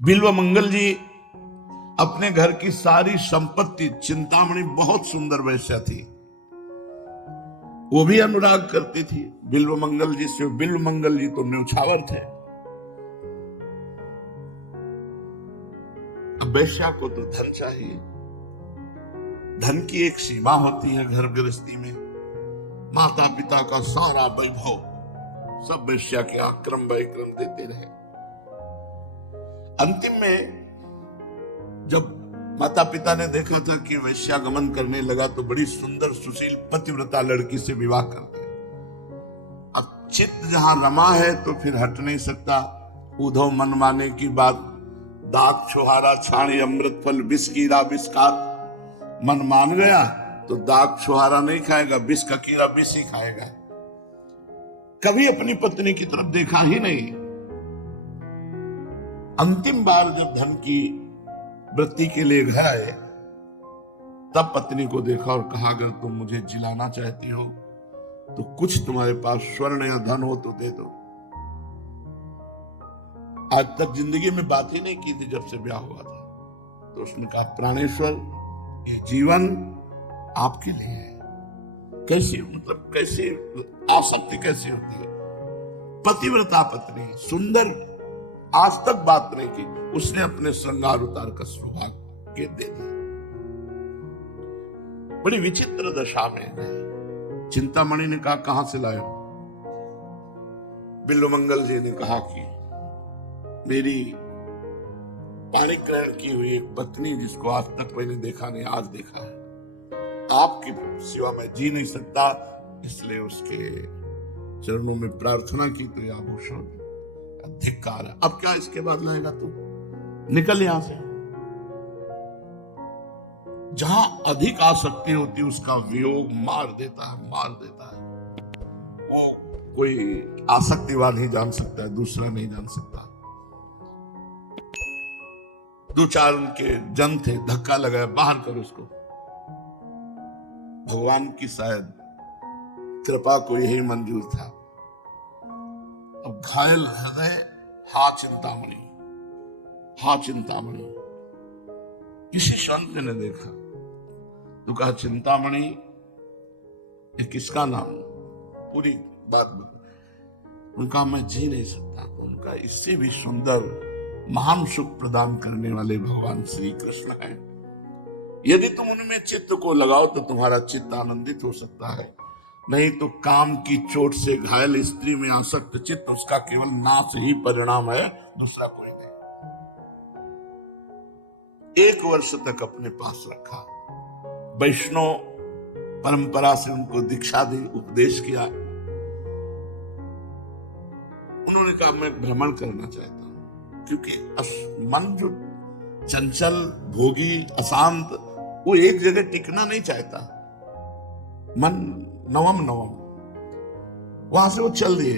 बिल्व मंगल जी अपने घर की सारी संपत्ति, चिंतामणि बहुत सुंदर वैश्या थी, वो भी अनुराग करती थी बिल्व मंगल जी से। बिल्व मंगल जी तो न्यौछावर थे। अब वैश्या को तो धन चाहिए, धन की एक सीमा होती है घर गृहस्थी में। माता पिता का सारा वैभव सब वैश्या के आक्रम विक्रम देते रहे। अंतिम में जब माता पिता ने देखा था कि वैश्यागमन करने लगा तो बड़ी सुंदर सुशील पतिव्रता लड़की से विवाह कर दिया। अब चित्त जहां रमा है तो फिर हट नहीं सकता। उधो मन माने की बात, दांत छुहारा छाणी अमृत फल विष कीड़ा विषकात। मन मान गया तो दांत छुहारा नहीं खाएगा, विष का कीड़ा विष ही खाएगा। कभी अपनी पत्नी की तरफ देखा ही नहीं। अंतिम बार जब धन की वृत्ति के लिए घर आए तब पत्नी को देखा और कहा, अगर तुम मुझे जिलाना चाहती हो तो कुछ तुम्हारे पास स्वर्ण या धन हो तो दे दो। आज तक जिंदगी में बात ही नहीं की थी जब से ब्याह हुआ था। तो उसने कहा, प्राणेश्वर ये जीवन आपके लिए है। कैसी मतलब कैसी आसक्ति कैसी होती है। पतिव्रता पत्नी सुंदर, आज तक बात नहीं की, उसने अपने श्रृंगार उतार कर सौभाग्य दे दिया। बड़ी विचित्र दशा में गए। चिंतामणि ने कहा, कहां से लाए हो? बिल्व मंगल जी ने कहा कि मेरी पाणिग्रहण की हुई एक पत्नी, जिसको आज तक मैंने देखा नहीं, आज देखा है। आपकी सिवा मैं जी नहीं सकता, इसलिए उसके चरणों में प्रार्थना की तो ये आभूषण धिक्कार है। अब क्या इसके बाद लाएगा तू? निकल यहां से। जहां अधिक आसक्ति होती है उसका वियोग मार देता है, मार देता है। वो कोई आसक्तिवान ही जान सकता है, दूसरा नहीं जान सकता। दो चार उनके जन थे, धक्का लगाया, बाहर करो उसको। भगवान की शायद कृपा को यही मंजूर था। अब घायल हृदय, हा चिंतामणि, हा चिंतामणि। किसी संत ने देखा तो कहा, चिंतामणि ये किसका नाम? पूरी बात बता। उनका मैं जी नहीं सकता। उनका इससे भी सुंदर महान सुख प्रदान करने वाले भगवान श्री कृष्ण हैं। यदि तुम उनमें चित्त को लगाओ तो तुम्हारा चित्त आनंदित हो सकता है, नहीं तो काम की चोट से घायल स्त्री में आसक्त चित्त उसका केवल नाश ही परिणाम है, दूसरा कोई नहीं। 1 वर्ष तक अपने पास रखा। वैष्णव परंपरा से उनको दीक्षा दी, उपदेश किया। उन्होंने कहा, मैं भ्रमण करना चाहता हूं, क्योंकि मन जो चंचल, भोगी, अशांत, वो एक जगह टिकना नहीं चाहता। मन नवम नवम, वहां से वो चल दिए।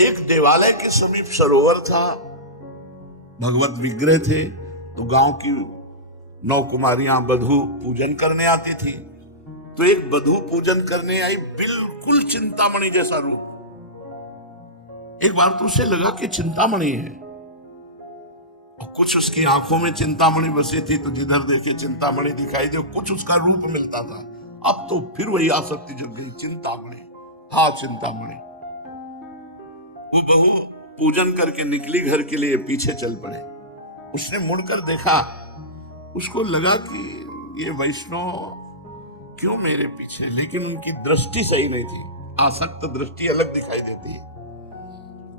एक देवालय के समीप सरोवर था, भगवत विग्रह थे, तो गांव की 9 कुमारियां बधू पूजन करने आती थी। तो एक बधू पूजन करने आई, बिल्कुल चिंतामणि जैसा रूप। एक बार तो उसे लगा कि चिंतामणि है, और कुछ उसकी आंखों में चिंतामणि बसी थी, तो जिधर देखे चिंतामणि दिखाई दे, कुछ उसका रूप मिलता था। अब तो फिर वही आसक्ति जग गई, चिंतामणि, हाँ चिंतामणि। वो बहू पूजन करके निकली घर के लिए, पीछे चल पड़े। उसने मुड़कर देखा, उसको लगा कि ये वैष्णव क्यों मेरे पीछे, लेकिन उनकी दृष्टि सही नहीं थी। आसक्त दृष्टि अलग दिखाई देती है।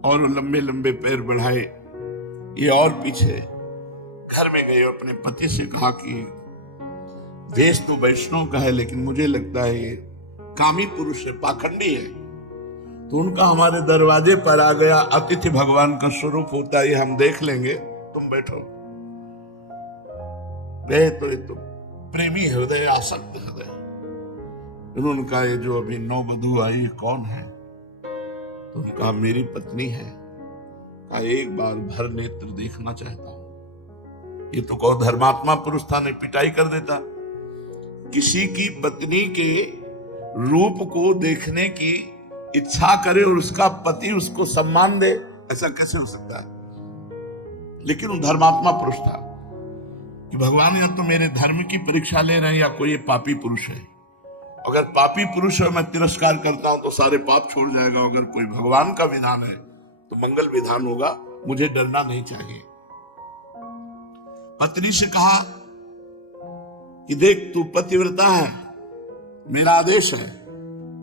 और लंबे लंबे पैर बढ़ाए, ये और पीछे घर में गए, अपने पति से कहा कि देश तो वैष्णव का है, लेकिन मुझे लगता है ये कामी पुरुष है, पाखंडी है। तो उनका हमारे दरवाजे पर आ गया। अतिथि भगवान का स्वरूप होता है, ये हम देख लेंगे, तुम बैठो। गए तो ये तो प्रेमी हृदय, आसक्त हृदय। उन्होंने कहा, ये जो अभी 9 वधू आई कौन है? तो उनका मेरी पत्नी है। कहा, एक बार भर नेत्र देखना चाहता हूं। ये तो कौन धर्मात्मा पुरुष था, नहीं पिटाई कर देता। किसी की पत्नी के रूप को देखने की इच्छा करे और उसका पति उसको सम्मान दे, ऐसा कैसे हो सकता है? लेकिन वो धर्मात्मा पुरुष था कि भगवान या तो मेरे धर्म की परीक्षा ले रहे हैं या कोई पापी पुरुष है। अगर पापी पुरुष है, मैं तिरस्कार करता हूं तो सारे पाप छोड़ जाएगा। अगर कोई भगवान का विधान है तो मंगल विधान होगा, मुझे डरना नहीं चाहिए। पत्नी से कहा कि देख, तू पतिव्रता है, मेरा आदेश है,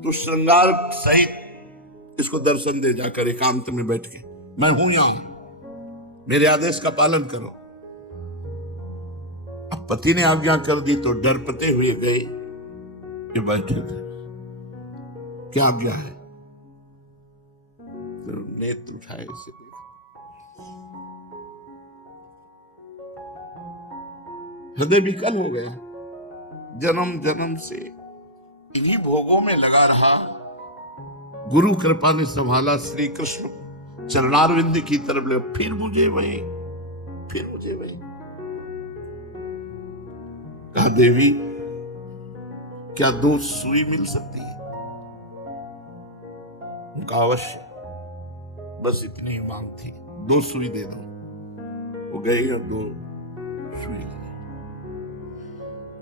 तू श्रृंगार सहित इसको दर्शन दे जाकर एकांत में बैठ के। मैं हूं यहां, मेरे आदेश का पालन करो। अब पति ने आज्ञा कर दी तो डरपते हुए गए, ये बैठे थे। क्या आज्ञा है? तो नेत्र उठाए, इसे देखा, हृदय विकल हो गया। जन्म जन्म से इन्हीं भोगों में लगा रहा, गुरु कृपा ने संभाला, श्री कृष्ण चरणारविंद की तरफ ले, फिर मुझे वही। कहा, देवी क्या 2 सुई मिल सकती है? उनका अवश्य, बस इतनी ही मांग थी, 2 सुई दे दो। वो गई और 2 सुई।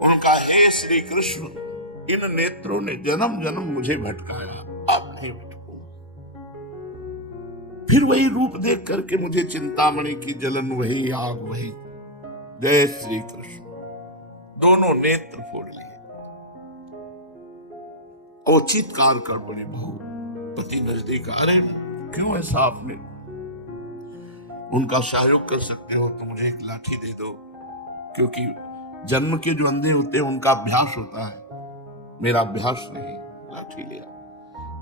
उनका, हे श्री कृष्ण, इन नेत्रों ने जन्म जन्म मुझे भटकाया, अब नहीं भटकूंगा। फिर वही रूप देख करके मुझे चिंतामणि की जलन, वही आग, वही। जय श्री कृष्ण। दोनों नेत्र फोड़ लिए। और चित्कार कर बोले, भाऊ, पति नजदीक आ रहे हैं, क्यों ऐसा आपने? उनका सहयोग कर सकते हो तो मुझे एक लाठी दे दो, क्योंकि जन्म के जो अंधे होते हैं उनका अभ्यास होता है, मेरा अभ्यास नहीं। लाठी लिया।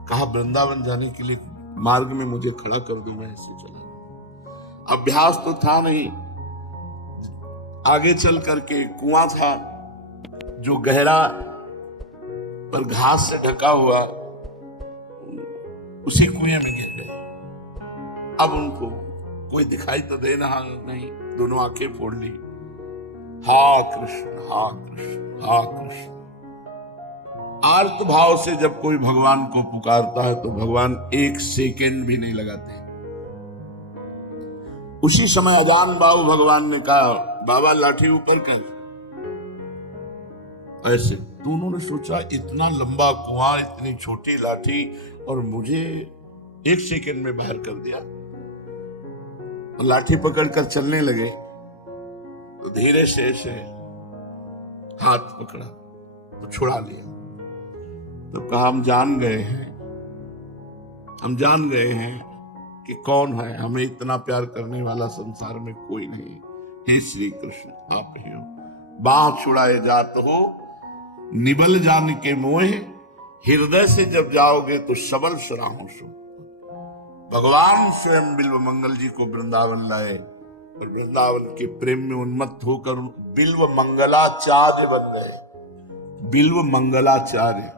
कहा, वृंदावन जाने के लिए मार्ग में मुझे खड़ा कर दो, मैं ऐसे चला। अभ्यास तो था नहीं। आगे चल करके कुआं था जो गहरा पर घास से ढका हुआ, उसी कुएं में गिर गए। अब उनको कोई दिखाई तो देना नहीं, दोनों आंखें फोड़ ली। हा कृष्ण, हा कृष्ण, हा कृष्ण। आर्त भाव से जब कोई भगवान को पुकारता है तो भगवान 1 सेकेंड भी नहीं लगाते। उसी समय अजान बाबू भगवान ने कहा, बाबा लाठी ऊपर कर। ऐसे दोनों ने सोचा, इतना लंबा कुआं, इतनी छोटी लाठी, और मुझे 1 सेकेंड में बाहर कर दिया। और लाठी पकड़कर चलने लगे तो धीरे से ऐसे हाथ पकड़ा तो छुड़ा लिया। तो कहा, हम जान गए हैं कि कौन है, हमें इतना प्यार करने वाला संसार में कोई नहीं। हे श्री कृष्ण, आप ही हो। बाह छुड़ाए जात हो, निबल जान के मोहे, हृदय से जब जाओगे तो सबल सुराहों सो। भगवान स्वयं बिल्व मंगल जी को वृंदावन लाए और वृंदावन के प्रेम में उन्मत्त होकर बिल्व मंगलाचार्य बन गए। बिल्व मंगलाचार्य।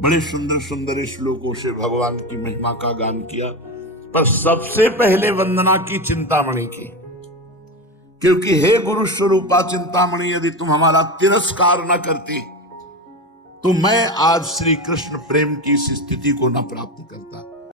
बड़े सुंदर सुंदर श्लोकों से भगवान की महिमा का गान किया, पर सबसे पहले वंदना की चिंतामणि की, क्योंकि हे गुरु स्वरूपा चिंतामणि, यदि तुम हमारा तिरस्कार न करती तो मैं आज श्री कृष्ण प्रेम की इस स्थिति को न प्राप्त करता।